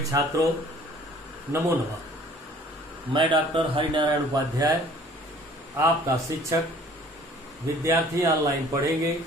छात्रों, नमो नमः। मैं डॉक्टर हरिनारायण उपाध्याय, आपका शिक्षक। विद्यार्थी ऑनलाइन पढ़ेंगे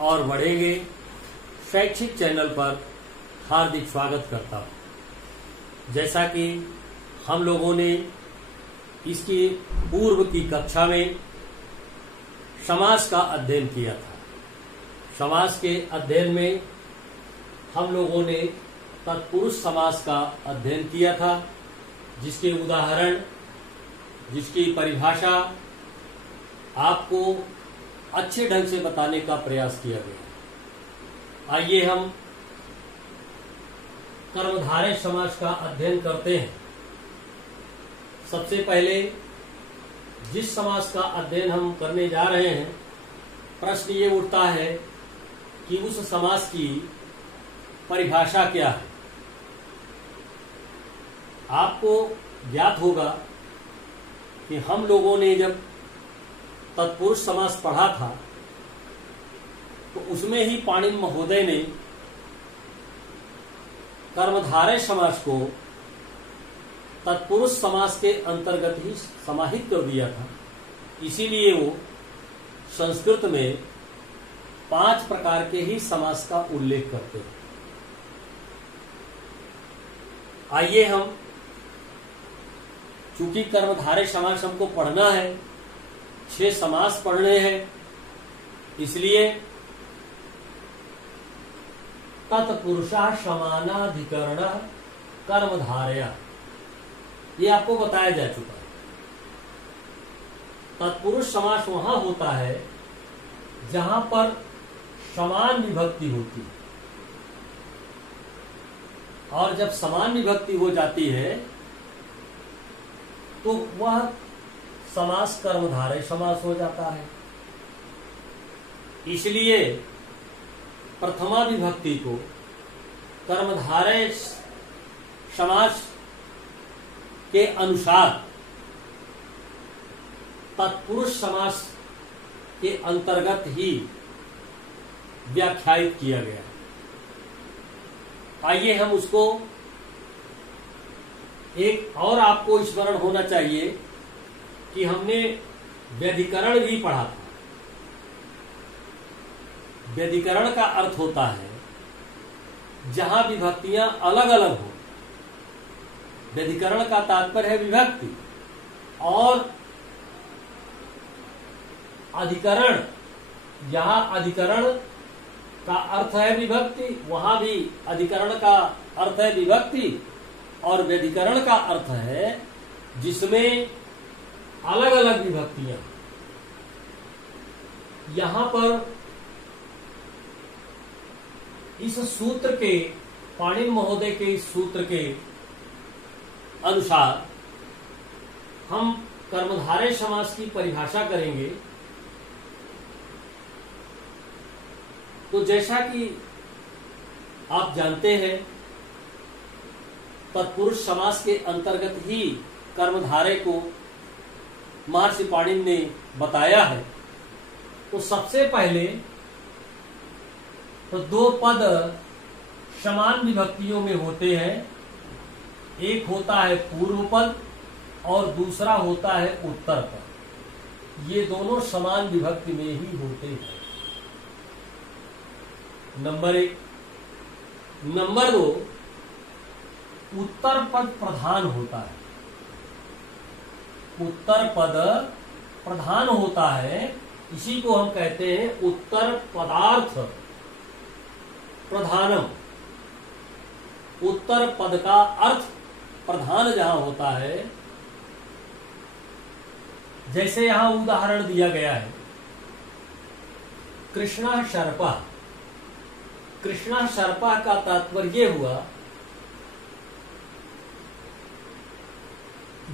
और बढ़ेंगे शैक्षिक चैनल पर हार्दिक स्वागत करता हूँ। जैसा कि हम लोगों ने इसकी पूर्व की कक्षा में समास का अध्ययन किया था। समास के अध्ययन में हम लोगों ने तत्पुरुष समास का अध्ययन किया था, जिसके उदाहरण, जिसकी परिभाषा आपको अच्छे ढंग से बताने का प्रयास किया गया। आइए हम कर्मधारय समास का अध्ययन करते हैं। सबसे पहले जिस समास का अध्ययन हम करने जा रहे हैं, प्रश्न ये उठता है कि उस समास की परिभाषा क्या है। आपको ज्ञात होगा कि हम लोगों ने जब तत्पुरुष समास पढ़ा था तो उसमें ही पाणिनि महोदय ने कर्मधारय समास को तत्पुरुष समास के अंतर्गत ही समाहित कर दिया था। इसीलिए वो संस्कृत में 5 प्रकार के ही समास का उल्लेख करते हैं। आइए हम, चूंकि कर्मधारय समास हमको पढ़ना है, 6 समास पढ़ने हैं, इसलिए तत्पुरुषा समानाधिकरण कर्मधारया, ये आपको बताया जा चुका है। तत्पुरुष समास वहां होता है जहां पर समान विभक्ति होती है, और जब समान विभक्ति हो जाती है तो वह समास कर्मधारय समास हो जाता है। इसलिए प्रथमा विभक्ति को कर्मधारय समास के अनुसार तत्पुरुष समास के अंतर्गत ही व्याख्यायित किया गया। आइए हम उसको, एक और आपको स्मरण होना चाहिए कि हमने व्यधिकरण भी पढ़ा था। व्यधिकरण का अर्थ होता है जहां विभक्तियां अलग अलग हो। व्यधिकरण का तात्पर्य है विभक्ति, और अधिकरण, जहां अधिकरण का अर्थ है विभक्ति, वहां भी अधिकरण का अर्थ है विभक्ति, और व्यधिकरण का अर्थ है जिसमें अलग अलग विभक्तियां। यहां पर इस सूत्र के, पाणिनि महोदय के इस सूत्र के अनुसार हम कर्मधारय समास की परिभाषा करेंगे। तो जैसा कि आप जानते हैं, तत्पुरुष समास के अंतर्गत ही कर्मधारय को महर्षि पाणिनि ने बताया है। तो सबसे पहले तो 2 पद समान विभक्तियों में होते हैं। एक होता है पूर्व पद और दूसरा होता है उत्तर पद। ये दोनों समान विभक्ति में ही होते हैं। नंबर 1। नंबर 2, उत्तर पद प्रधान होता है। उत्तर पद प्रधान होता है, इसी को हम कहते हैं उत्तर पदार्थ प्रधानम। उत्तर पद का अर्थ प्रधान जहां होता है, जैसे यहां उदाहरण दिया गया है, कृष्णा शर्पा। कृष्णा शर्पा का तात्पर्य हुआ,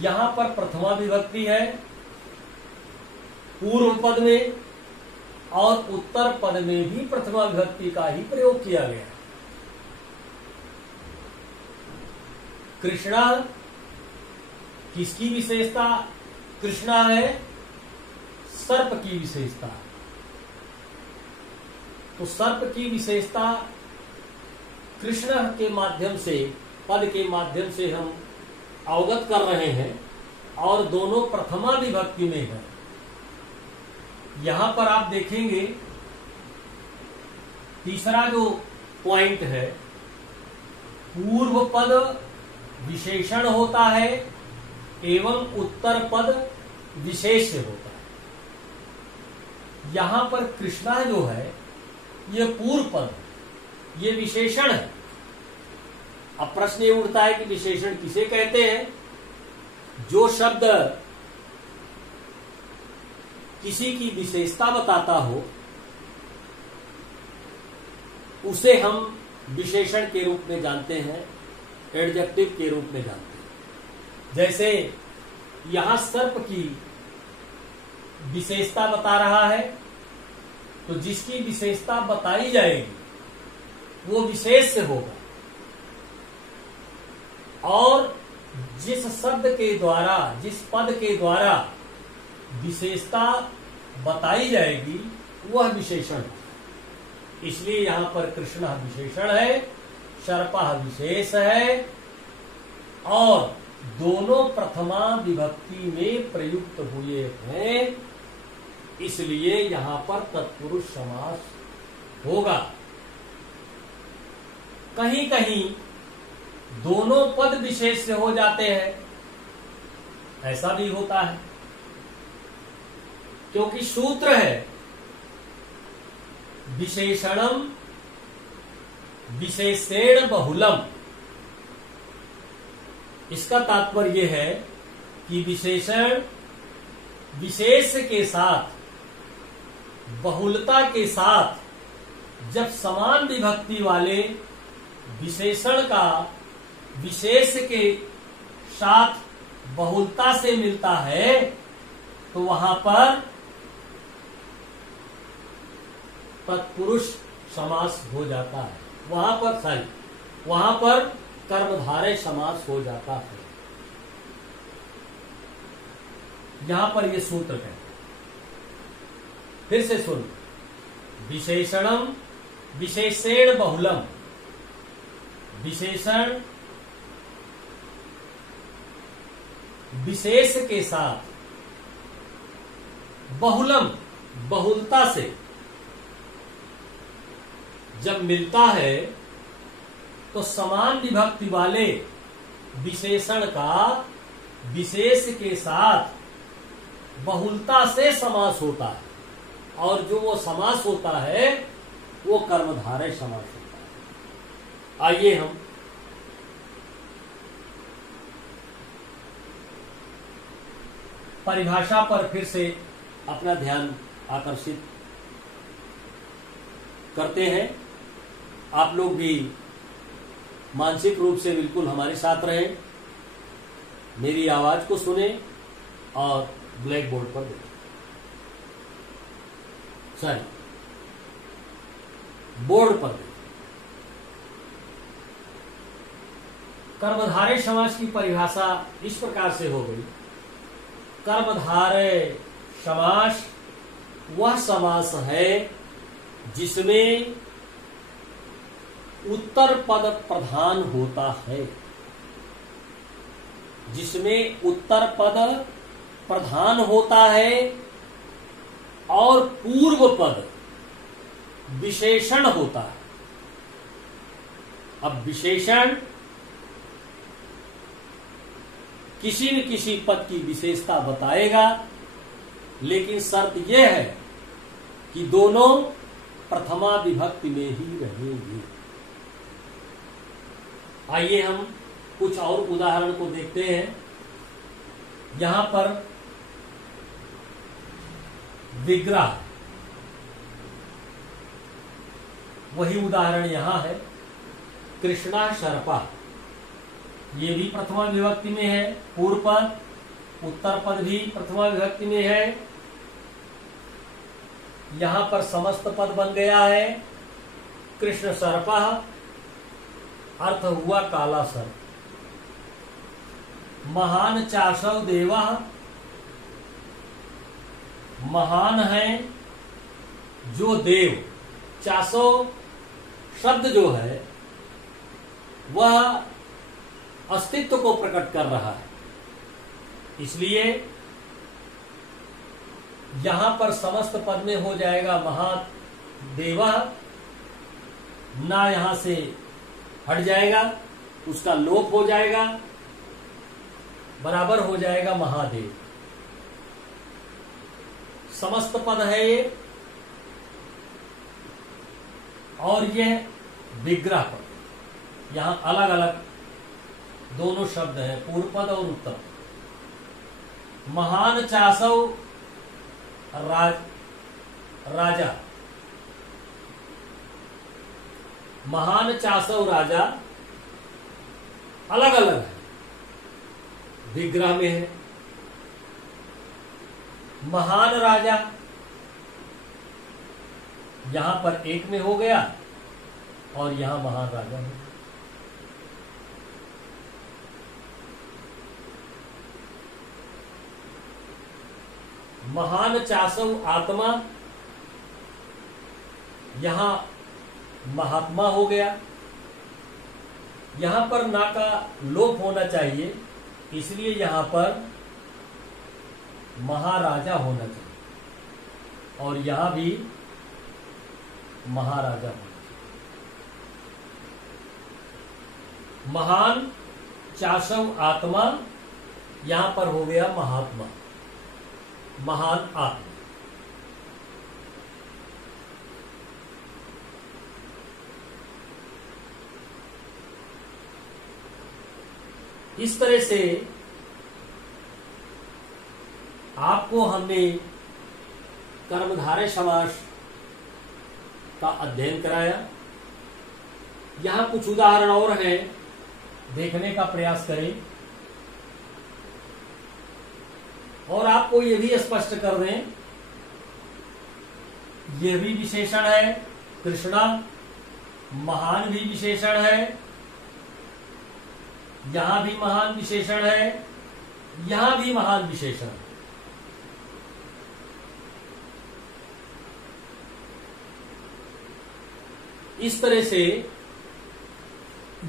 यहां पर प्रथमा विभक्ति है पूर्व पद में, और उत्तर पद में भी प्रथमा विभक्ति का ही प्रयोग किया गया। कृष्णा किसकी विशेषता? कृष्णा है सर्प की विशेषता। तो सर्प की विशेषता कृष्ण के माध्यम से पद के माध्यम से हम अवगत कर रहे हैं और दोनों प्रथमा विभक्ति में है। यहां पर आप देखेंगे तीसरा जो पॉइंट है, पूर्व पद विशेषण होता है एवं उत्तर पद विशेष्य होता है। यहां पर कृष्णा जो है ये पूर्व पद, ये विशेषण है। अब प्रश्न ये उठता है कि विशेषण किसे कहते हैं? जो शब्द किसी की विशेषता बताता हो उसे हम विशेषण के रूप में जानते हैं, एडजेक्टिव के रूप में जानते हैं। जैसे यहां सर्प की विशेषता बता रहा है, तो जिसकी विशेषता बताई जाएगी वो विशेष्य होगा, और जिस शब्द के द्वारा, जिस पद के द्वारा विशेषता बताई जाएगी वह विशेषण है। इसलिए यहां पर कृष्ण विशेषण है, सर्पः विशेष है, और दोनों प्रथमा विभक्ति में प्रयुक्त हुए हैं, इसलिए यहां पर तत्पुरुष समास होगा। कहीं कहीं दोनों पद विशेष हो जाते हैं, ऐसा भी होता है, क्योंकि सूत्र है विशेषणम विशेषेण बहुलम। इसका तात्पर्य है कि विशेषण विशेष के साथ, बहुलता के साथ जब समान विभक्ति वाले विशेषण का विशेष के साथ बहुलता से मिलता है तो वहां पर तत्पुरुष समास हो जाता है, वहां पर कर्मधारय समास हो जाता है। यहां पर ये सूत्र है, फिर से सुन, विशेषणम विशेषेण बहुलम। विशेषण विशेष के साथ बहुलम, बहुलता से जब मिलता है तो समान विभक्ति वाले विशेषण का विशेष के साथ बहुलता से समास होता है, और जो वो समास होता है वो कर्मधारय समास होता है। आइए हम परिभाषा पर फिर से अपना ध्यान आकर्षित करते हैं। आप लोग भी मानसिक रूप से बिल्कुल हमारे साथ रहें, मेरी आवाज को सुने और ब्लैक बोर्ड पर देखें, बोर्ड पर देखें। कर्मधारय समास की परिभाषा इस प्रकार से हो गई, कर्मधारय समास वह समास है जिसमें उत्तर पद प्रधान होता है, जिसमें उत्तर पद प्रधान होता है और पूर्व पद विशेषण होता है। अब विशेषण किसी न किसी पद की विशेषता बताएगा, लेकिन शर्त यह है कि दोनों प्रथमा विभक्ति में ही रहेंगे। आइए हम कुछ और उदाहरण को देखते हैं। यहां पर विग्रह, वही उदाहरण यहां है, कृष्णा सर्पा, ये भी प्रथमा विभक्ति में है, पूर्व पद, उत्तर पद भी प्रथमा विभक्ति में है। यहां पर समस्त पद बन गया है, कृष्ण सर्पा, अर्थ हुआ काला सर्प। महान चाशव देवा, महान है जो देव। चाशव शब्द जो है वह अस्तित्व को प्रकट कर रहा है। इसलिए यहां पर समस्त पद में हो जाएगा महादेवा, ना यहां से हट जाएगा, उसका लोप हो जाएगा, बराबर हो जाएगा महादेव। समस्त पद है ये, और यह विग्रह पद। यहां अलग अलग दोनों शब्द हैं, पूर्व पद और उत्तर। महान चासव राजा, महान चासव राजा अलग अलग है, विग्रह में है। महान राजा यहां पर एक में हो गया और यहां महान राजा है। महान चासव आत्मा यहां महात्मा हो गया। यहां पर ना का लोप होना चाहिए, इसलिए यहां पर महाराजा होना चाहिए, और यहां भी महाराजा होना चाहिए। महान चासव आत्मा यहां पर हो गया महात्मा, महान आत्मा। इस तरह से आपको हमने कर्मधारय समास का अध्ययन कराया। यहां कुछ उदाहरण और हैं, देखने का प्रयास करें, और आपको यह भी स्पष्ट कर दें, यह भी विशेषण है कृष्णा, महान भी विशेषण है, यहां भी महान विशेषण है, यहां भी महान विशेषण है। इस तरह से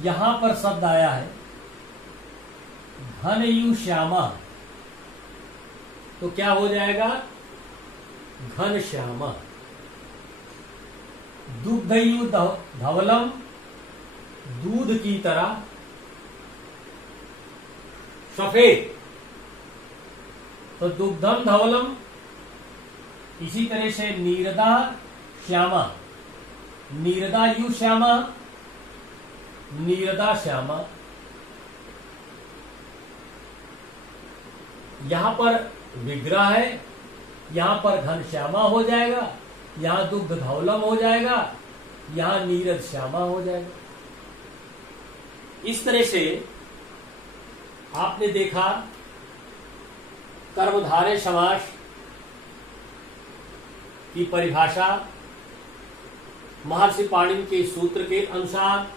यहां पर शब्द आया है घनयु श्यामा, तो क्या हो जाएगा? घन श्यामा। दुग्धयु धवलम, दूध की तरह सफेद, तो दुग्धम धवलम। इसी तरह से नीरदा श्यामा, नीरदायु श्यामा, नीरदा श्यामा। यहां पर विग्रह है, यहां पर घन श्यामा हो जाएगा, यहां दुग्ध धवलम हो जाएगा, यहां नीरद श्यामा हो जाएगा। इस तरह से आपने देखा कर्मधारय समास की परिभाषा महर्षि पाणिनि के सूत्र के अनुसार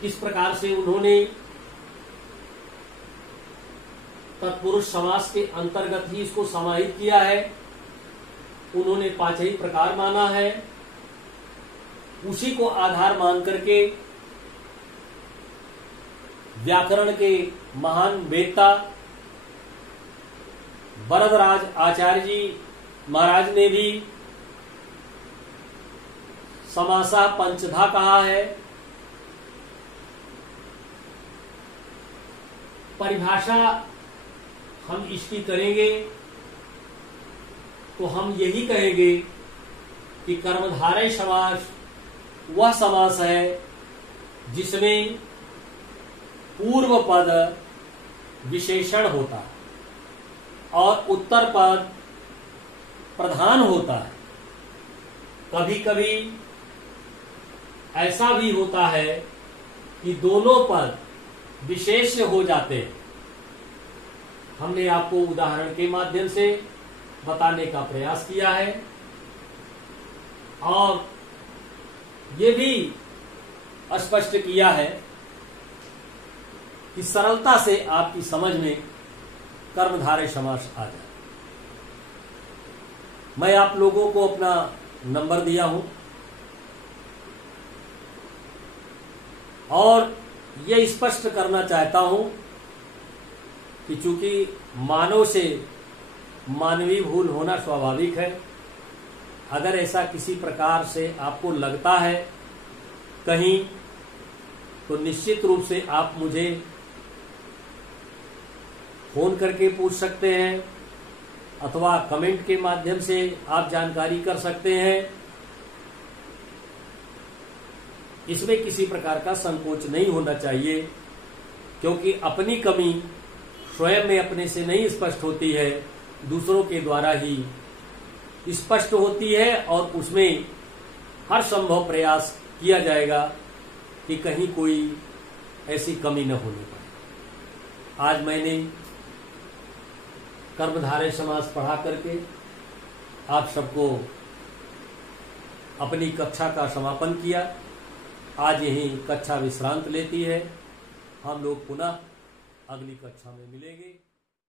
किस प्रकार से उन्होंने तत्पुरुष समास के अंतर्गत ही इसको समाहित किया है। उन्होंने 5 ही प्रकार माना है, उसी को आधार मान करके व्याकरण के महान वेत्ता वरदराज आचार्य जी महाराज ने भी समासा पंचधा कहा है। परिभाषा हम इसकी करेंगे तो हम यही कहेंगे कि कर्मधारय समास वह समास है जिसमें पूर्व पद विशेषण होता है और उत्तर पद प्रधान होता है। कभी कभी ऐसा भी होता है कि दोनों पद विशेष हो जाते हैं। हमने आपको उदाहरण के माध्यम से बताने का प्रयास किया है और ये भी स्पष्ट किया है कि सरलता से आपकी समझ में कर्मधारय समास आ जाए। मैं आप लोगों को अपना नंबर दिया हूं और ये स्पष्ट करना चाहता हूं कि चूंकि मानव से मानवीय भूल होना स्वाभाविक है, अगर ऐसा किसी प्रकार से आपको लगता है कहीं, तो निश्चित रूप से आप मुझे फोन करके पूछ सकते हैं अथवा कमेंट के माध्यम से आप जानकारी कर सकते हैं। इसमें किसी प्रकार का संकोच नहीं होना चाहिए, क्योंकि अपनी कमी स्वयं में अपने से नहीं स्पष्ट होती है, दूसरों के द्वारा ही स्पष्ट होती है और उसमें हर संभव प्रयास किया जाएगा कि कहीं कोई ऐसी कमी न होने पाए। आज मैंने कर्मधारय समास पढ़ा करके आप सबको अपनी कक्षा का समापन किया। आज यही कक्षा विश्रांत लेती है। हम लोग पुनः अगली कक्षा में मिलेंगे।